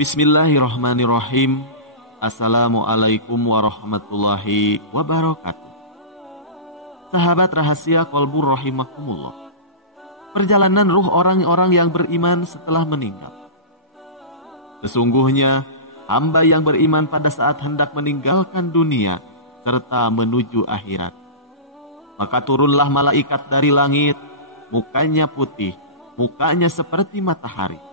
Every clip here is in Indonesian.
Bismillahirrahmanirrahim. Assalamualaikum warahmatullahi wabarakatuh. Sahabat rahasia Qalbur rahimakumullah. Perjalanan ruh orang-orang yang beriman setelah meninggal. Sesungguhnya hamba yang beriman pada saat hendak meninggalkan dunia serta menuju akhirat, maka turunlah malaikat dari langit, mukanya putih, mukanya seperti matahari.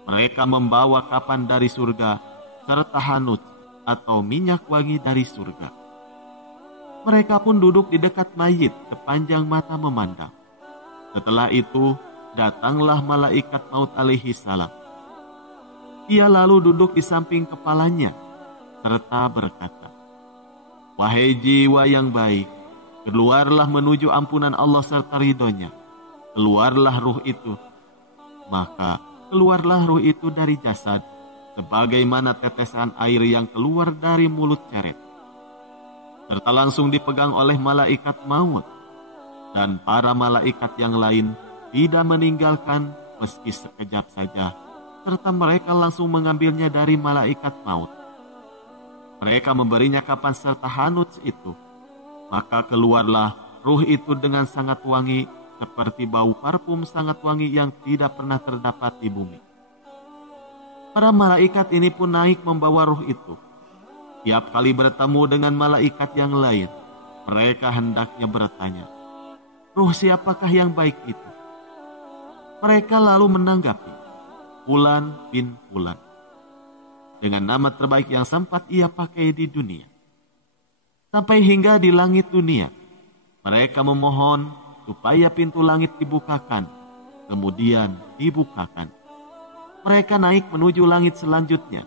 Mereka membawa kapan dari surga, serta hanut atau minyak wangi dari surga. Mereka pun duduk di dekat mayit sepanjang mata memandang. Setelah itu, datanglah malaikat maut alaihi salam. Ia lalu duduk di samping kepalanya, serta berkata, "Wahai jiwa yang baik, keluarlah menuju ampunan Allah serta ridhonya." Keluarlah ruh itu. Maka keluarlah ruh itu dari jasad, sebagaimana tetesan air yang keluar dari mulut ceret. Serta langsung dipegang oleh malaikat maut. Dan para malaikat yang lain tidak meninggalkan meski sekejap saja. Serta mereka langsung mengambilnya dari malaikat maut. Mereka memberinya kapan serta hanut itu. Maka keluarlah ruh itu dengan sangat wangi, seperti bau parfum sangat wangi yang tidak pernah terdapat di bumi. Para malaikat ini pun naik membawa ruh itu. Tiap kali bertemu dengan malaikat yang lain, mereka hendaknya bertanya, "Ruh siapakah yang baik itu?" Mereka lalu menanggapi, "Fulan bin Fulan," dengan nama terbaik yang sempat ia pakai di dunia. Sampai hingga di langit dunia, mereka memohon supaya pintu langit dibukakan, kemudian dibukakan. Mereka naik menuju langit selanjutnya,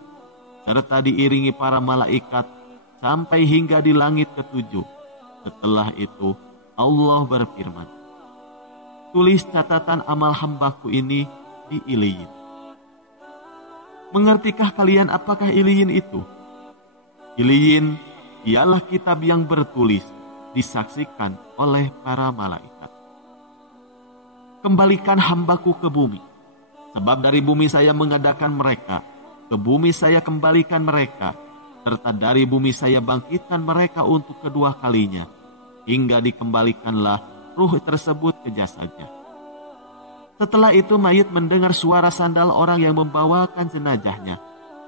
serta diiringi para malaikat sampai hingga di langit ketujuh. Setelah itu, Allah berfirman, "Tulis catatan amal hambaku ini di Iliyin." Mengertikah kalian apakah Iliyin itu? Iliyin ialah kitab yang bertulis, disaksikan oleh para malaikat. Kembalikan hambaku ke bumi, sebab dari bumi saya mengadakan mereka, ke bumi saya kembalikan mereka, serta dari bumi saya bangkitkan mereka untuk kedua kalinya, hingga dikembalikanlah ruh tersebut ke jasadnya. Setelah itu mayit mendengar suara sandal orang yang membawakan jenazahnya,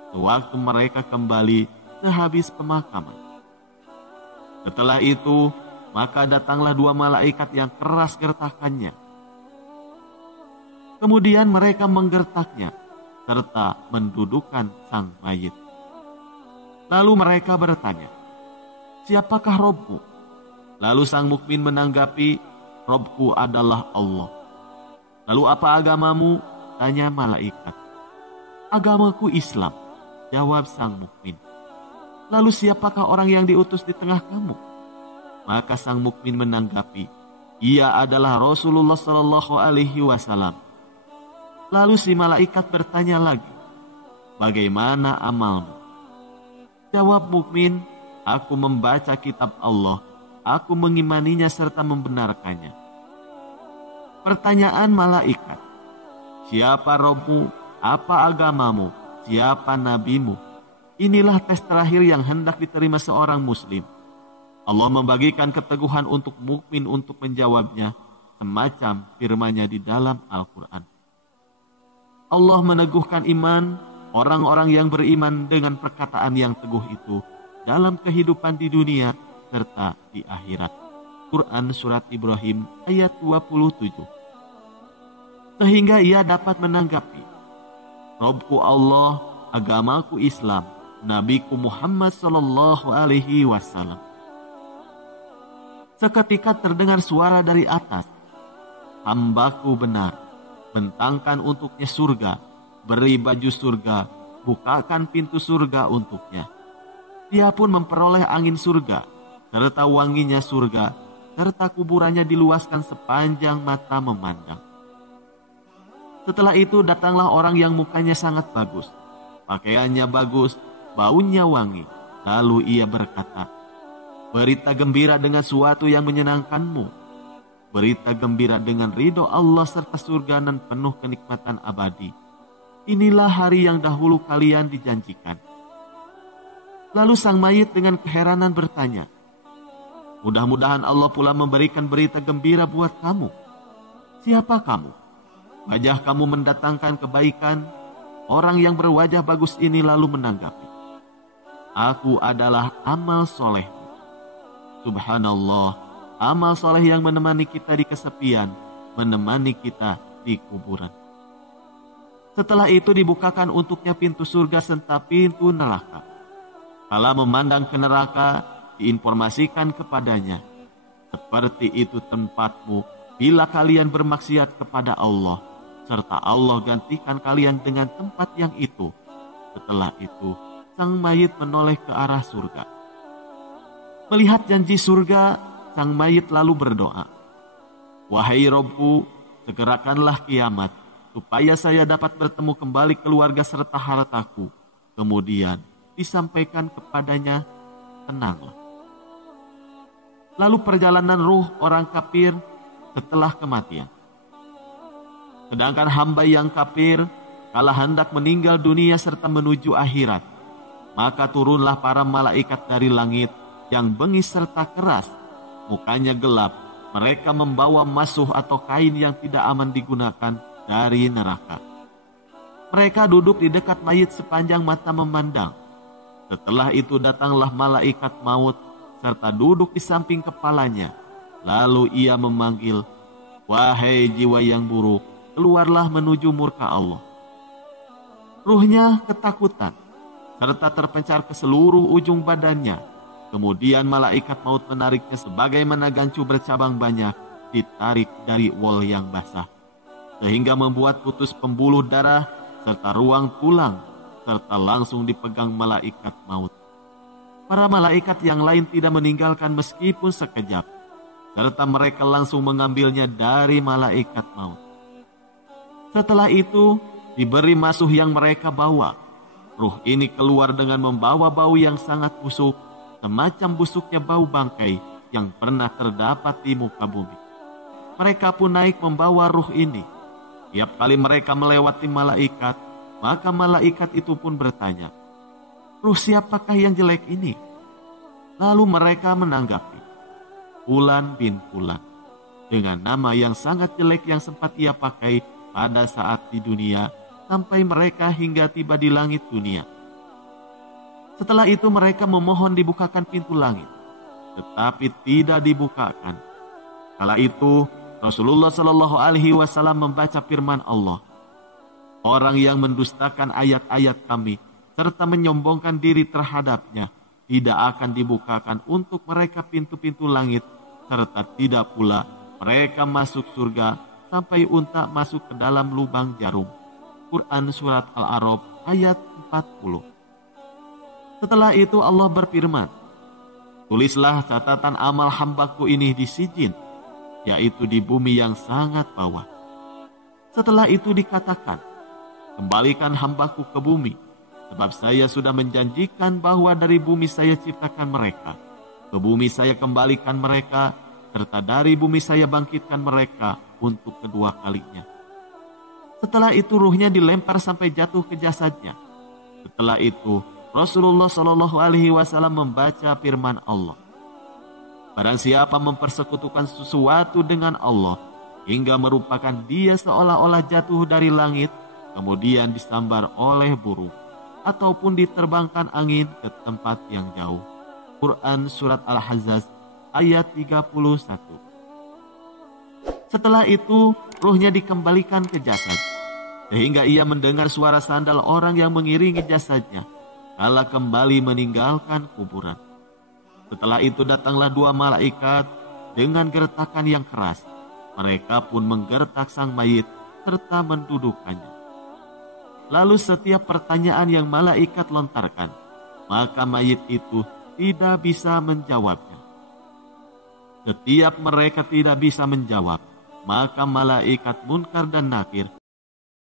sewaktu mereka kembali sehabis pemakaman. Setelah itu, maka datanglah dua malaikat yang keras gertakannya. Kemudian mereka menggertaknya, serta mendudukan sang mayit. Lalu mereka bertanya, "Siapakah Robmu?" Lalu sang mukmin menanggapi, "Robku adalah Allah." "Lalu apa agamamu?" tanya malaikat. "Agamaku Islam," jawab sang mukmin. "Lalu siapakah orang yang diutus di tengah kamu?" Maka sang mukmin menanggapi, "Ia adalah Rasulullah Shallallahu Alaihi Wasallam." Lalu si malaikat bertanya lagi, "Bagaimana amalmu?" Jawab mukmin, "Aku membaca kitab Allah, aku mengimaninya serta membenarkannya." Pertanyaan malaikat, "Siapa Robmu? Apa agamamu? Siapa nabimu?" Inilah tes terakhir yang hendak diterima seorang muslim. Allah membagikan keteguhan untuk mukmin untuk menjawabnya, semacam firman-Nya di dalam Al-Quran. Allah meneguhkan iman orang-orang yang beriman dengan perkataan yang teguh itu dalam kehidupan di dunia serta di akhirat. Quran Surat Ibrahim ayat 27. Sehingga ia dapat menanggapi, "Robku Allah, agamaku Islam, Nabiku Muhammad Sallallahu Alaihi Wasallam." Seketika terdengar suara dari atas, "Hambaku benar, bentangkan untuknya surga, beri baju surga, bukakan pintu surga untuknya." Dia pun memperoleh angin surga, serta wanginya surga, serta kuburannya diluaskan sepanjang mata memandang. Setelah itu datanglah orang yang mukanya sangat bagus, pakaiannya bagus, baunya wangi. Lalu ia berkata, "Berita gembira dengan suatu yang menyenangkanmu. Berita gembira dengan ridho Allah serta surga dan penuh kenikmatan abadi." inilah hari yang dahulu kalian dijanjikan. Lalu sang mayit dengan keheranan bertanya, mudah-mudahan Allah pula memberikan berita gembira buat kamu. Siapa kamu? Wajah kamu mendatangkan kebaikan. Orang yang berwajah bagus ini lalu menanggapi, aku adalah amal soleh. Subhanallah, amal soleh yang menemani kita di kesepian, menemani kita di kuburan. Setelah itu dibukakan untuknya pintu surga serta pintu neraka. Kala memandang ke neraka, diinformasikan kepadanya, seperti itu tempatmu bila kalian bermaksiat kepada Allah, serta Allah gantikan kalian dengan tempat yang itu. Setelah itu, sang mayit menoleh ke arah surga. Melihat janji surga, sang mayit lalu berdoa, wahai Robku, segerakanlah kiamat, supaya saya dapat bertemu kembali keluarga serta hartaku. Kemudian disampaikan kepadanya, tenanglah. Lalu perjalanan ruh orang kafir setelah kematian. Sedangkan hamba yang kafir, kala hendak meninggal dunia serta menuju akhirat, maka turunlah para malaikat dari langit yang bengis serta keras, mukanya gelap. Mereka membawa masuh atau kain yang tidak aman digunakan dari neraka. Mereka duduk di dekat mayit sepanjang mata memandang. Setelah itu datanglah malaikat maut serta duduk di samping kepalanya. Lalu ia memanggil, wahai jiwa yang buruk, keluarlah menuju murka Allah. Ruhnya ketakutan, serta terpencar ke seluruh ujung badannya. Kemudian malaikat maut menariknya sebagaimana gancu bercabang banyak ditarik dari wol yang basah, sehingga membuat putus pembuluh darah serta ruang tulang, serta langsung dipegang malaikat maut. Para malaikat yang lain tidak meninggalkan meskipun sekejap, serta mereka langsung mengambilnya dari malaikat maut. Setelah itu, diberi masuh yang mereka bawa. Ruh ini keluar dengan membawa bau yang sangat busuk, semacam busuknya bau bangkai yang pernah terdapat di muka bumi. Mereka pun naik membawa ruh ini. Tiap kali mereka melewati malaikat, maka malaikat itu pun bertanya, ruh siapakah yang jelek ini? Lalu mereka menanggapi, Fulan bin Fulan, dengan nama yang sangat jelek yang sempat ia pakai pada saat di dunia, sampai mereka hingga tiba di langit dunia. Setelah itu mereka memohon dibukakan pintu langit, tetapi tidak dibukakan. Kala itu Rasulullah Shallallahu Alaihi Wasallam membaca firman Allah, orang yang mendustakan ayat-ayat kami serta menyombongkan diri terhadapnya, tidak akan dibukakan untuk mereka pintu-pintu langit, serta tidak pula mereka masuk surga sampai unta masuk ke dalam lubang jarum. Quran Surat Al-A'raf ayat 40. Setelah itu Allah berfirman, tulislah catatan amal hambaku ini di sijin, yaitu di bumi yang sangat bawah. Setelah itu dikatakan, kembalikan hambaku ke bumi, sebab saya sudah menjanjikan bahwa dari bumi saya ciptakan mereka, ke bumi saya kembalikan mereka, serta dari bumi saya bangkitkan mereka untuk kedua kalinya. Setelah itu ruhnya dilempar sampai jatuh ke jasadnya. Setelah itu Rasulullah Shallallahu Alaihi Wasallam membaca firman Allah, barang siapa mempersekutukan sesuatu dengan Allah hingga merupakan dia seolah-olah jatuh dari langit, kemudian disambar oleh burung, ataupun diterbangkan angin ke tempat yang jauh. Quran Surat Al-Hazzaz ayat 31. Setelah itu, ruhnya dikembalikan ke jasad, sehingga ia mendengar suara sandal orang yang mengiringi jasadnya, kala kembali meninggalkan kuburan. Setelah itu datanglah dua malaikat dengan gertakan yang keras. Mereka pun menggertak sang mayit serta mendudukkannya. Lalu setiap pertanyaan yang malaikat lontarkan, maka mayit itu tidak bisa menjawabnya. Setiap mereka tidak bisa menjawab, maka malaikat Munkar dan Nakir